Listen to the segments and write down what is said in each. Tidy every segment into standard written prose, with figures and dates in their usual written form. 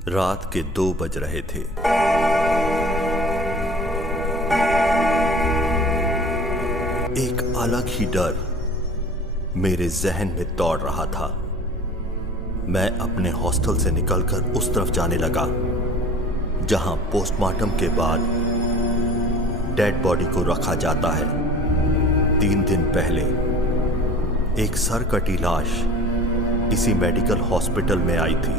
रात के 2 बज रहे थे। एक अलग ही डर मेरे जहन में दौड़ रहा था। मैं अपने हॉस्टल से निकलकर उस तरफ जाने लगा जहां पोस्टमार्टम के बाद डेड बॉडी को रखा जाता है। 3 दिन पहले एक सरकटी लाश इसी मेडिकल हॉस्पिटल में आई थी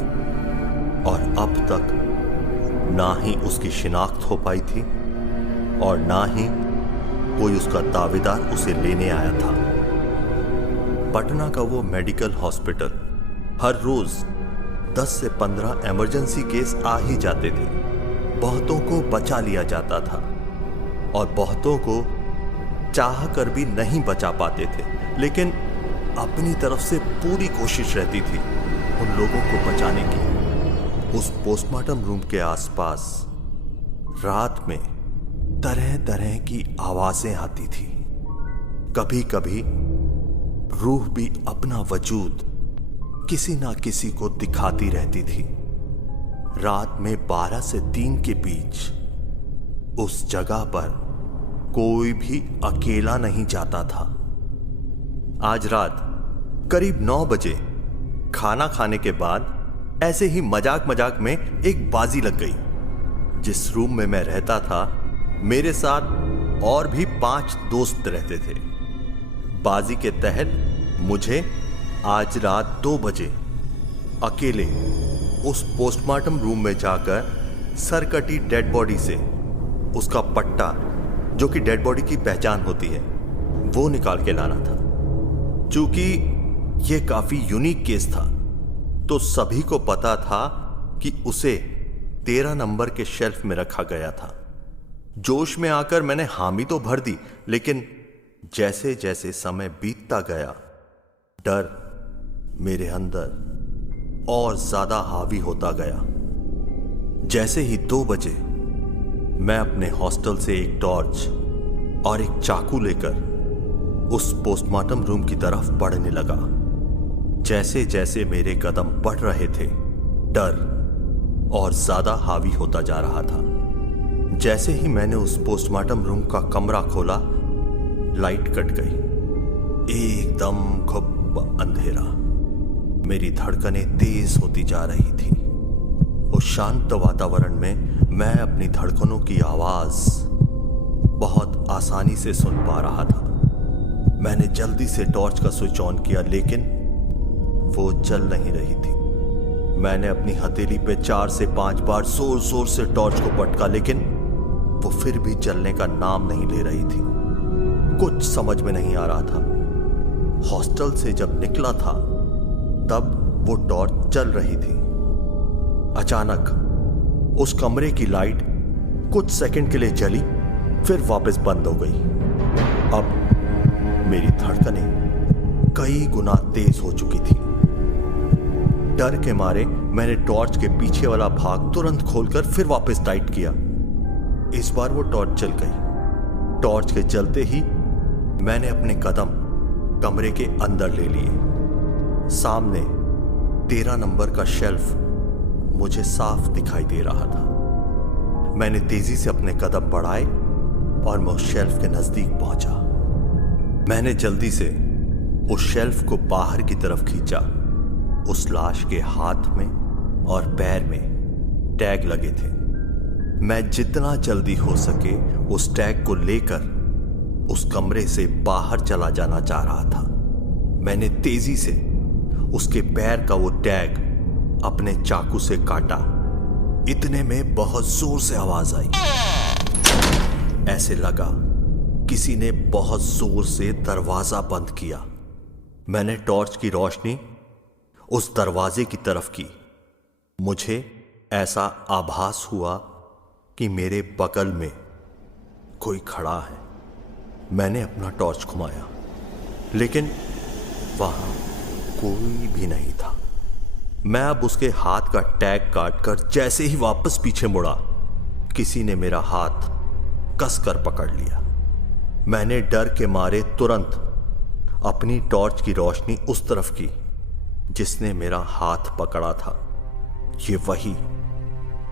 और अब तक ना ही उसकी शिनाख्त हो पाई थी और ना ही कोई उसका दावेदार उसे लेने आया था। पटना का वो मेडिकल हॉस्पिटल हर रोज 10 से 15 इमरजेंसी केस आ ही जाते थे। बहुतों को बचा लिया जाता था और बहुतों को चाह कर भी नहीं बचा पाते थे, लेकिन अपनी तरफ से पूरी कोशिश रहती थी उन लोगों को बचाने की। उस पोस्टमार्टम रूम के आसपास रात में तरह तरह की आवाजें आती थी। कभी कभी रूह भी अपना वजूद किसी ना किसी को दिखाती रहती थी। रात में 12 से 3 के बीच उस जगह पर कोई भी अकेला नहीं जाता था। आज रात करीब 9 बजे खाना खाने के बाद ऐसे ही मजाक मजाक में एक बाजी लग गई। जिस रूम में मैं रहता था मेरे साथ और भी 5 दोस्त रहते थे। बाजी के तहत मुझे आज रात 2 बजे अकेले उस पोस्टमार्टम रूम में जाकर सरकटी डेड बॉडी से उसका पट्टा, जो कि डेड बॉडी की पहचान होती है, वो निकाल के लाना था। चूंकि यह काफी यूनिक केस था तो सभी को पता था कि उसे 13 नंबर के शेल्फ में रखा गया था। जोश में आकर मैंने हामी तो भर दी, लेकिन जैसे जैसे समय बीतता गया डर मेरे अंदर और ज्यादा हावी होता गया। जैसे ही 2 बजे मैं अपने हॉस्टल से एक टॉर्च और एक चाकू लेकर उस पोस्टमार्टम रूम की तरफ बढ़ने लगा। जैसे जैसे मेरे कदम बढ़ रहे थे डर और ज्यादा हावी होता जा रहा था। जैसे ही मैंने उस पोस्टमार्टम रूम का कमरा खोला, लाइट कट गई। एकदम घुप अंधेरा। मेरी धड़कनें तेज होती जा रही थी। उस शांत वातावरण में मैं अपनी धड़कनों की आवाज बहुत आसानी से सुन पा रहा था। मैंने जल्दी से टॉर्च का स्विच ऑन किया, लेकिन वो जल नहीं रही थी। मैंने अपनी हथेली पे 4 से 5 बार जोर जोर से टॉर्च को पटका, लेकिन वो फिर भी जलने का नाम नहीं ले रही थी। कुछ समझ में नहीं आ रहा था। हॉस्टल से जब निकला था तब वो टॉर्च जल रही थी। अचानक उस कमरे की लाइट कुछ सेकंड के लिए जली, फिर वापस बंद हो गई। अब मेरी धड़कनें कई गुना तेज हो चुकी थी। डर के मारे मैंने टॉर्च के पीछे वाला भाग तुरंत खोलकर फिर वापस टाइट किया। इस बार वो टॉर्च जल गई। टॉर्च के जलते ही मैंने अपने कदम कमरे के अंदर ले लिए। सामने 13 नंबर का शेल्फ मुझे साफ दिखाई दे रहा था। मैंने तेजी से अपने कदम बढ़ाए और मैं उस शेल्फ के नजदीक पहुंचा। मैंने जल्दी से उस शेल्फ को बाहर की तरफ खींचा। उस लाश के हाथ में और पैर में टैग लगे थे। मैं जितना जल्दी हो सके उस टैग को लेकर उस कमरे से बाहर चला जाना चाह रहा था। मैंने तेजी से उसके पैर का वो टैग अपने चाकू से काटा। इतने में बहुत जोर से आवाज आई। ऐसे लगा किसी ने बहुत जोर से दरवाजा बंद किया। मैंने टॉर्च की रोशनी उस दरवाजे की तरफ की। मुझे ऐसा आभास हुआ कि मेरे बगल में कोई खड़ा है। मैंने अपना टॉर्च घुमाया, लेकिन वहां कोई भी नहीं था। मैं अब उसके हाथ का टैग काटकर जैसे ही वापस पीछे मुड़ा, किसी ने मेरा हाथ कसकर पकड़ लिया। मैंने डर के मारे तुरंत अपनी टॉर्च की रोशनी उस तरफ की जिसने मेरा हाथ पकड़ा था। ये वही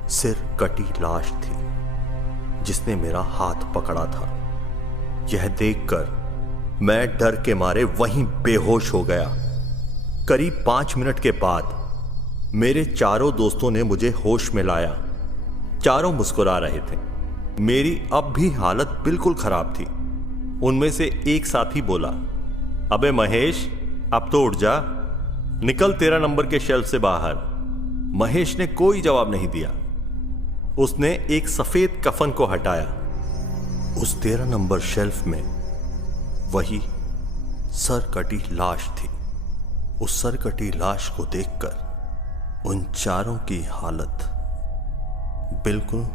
सिर कटी लाश थी जिसने मेरा हाथ पकड़ा था। यह देखकर मैं डर के मारे वहीं बेहोश हो गया। करीब 5 मिनट के बाद मेरे चारों दोस्तों ने मुझे होश में लाया। चारों मुस्कुरा रहे थे। मेरी अब भी हालत बिल्कुल खराब थी। उनमें से एक साथी बोला, अबे महेश, अब तो उठ जा, निकल 13 नंबर के शेल्फ से बाहर। महेश ने कोई जवाब नहीं दिया। उसने एक सफेद कफन को हटाया। उस 13 नंबर शेल्फ में वही सरकटी लाश थी। उस सरकटी लाश को देखकर उन चारों की हालत बिल्कुल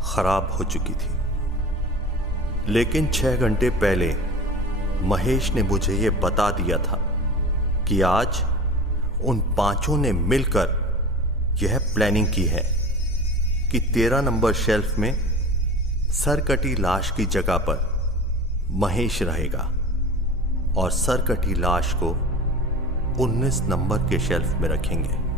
खराब हो चुकी थी। लेकिन 6 घंटे पहले महेश ने मुझे यह बता दिया था कि आज उन पांचों ने मिलकर यह प्लानिंग की है कि 13 नंबर शेल्फ में सरकटी लाश की जगह पर महेश रहेगा और सरकटी लाश को 19 नंबर के शेल्फ में रखेंगे।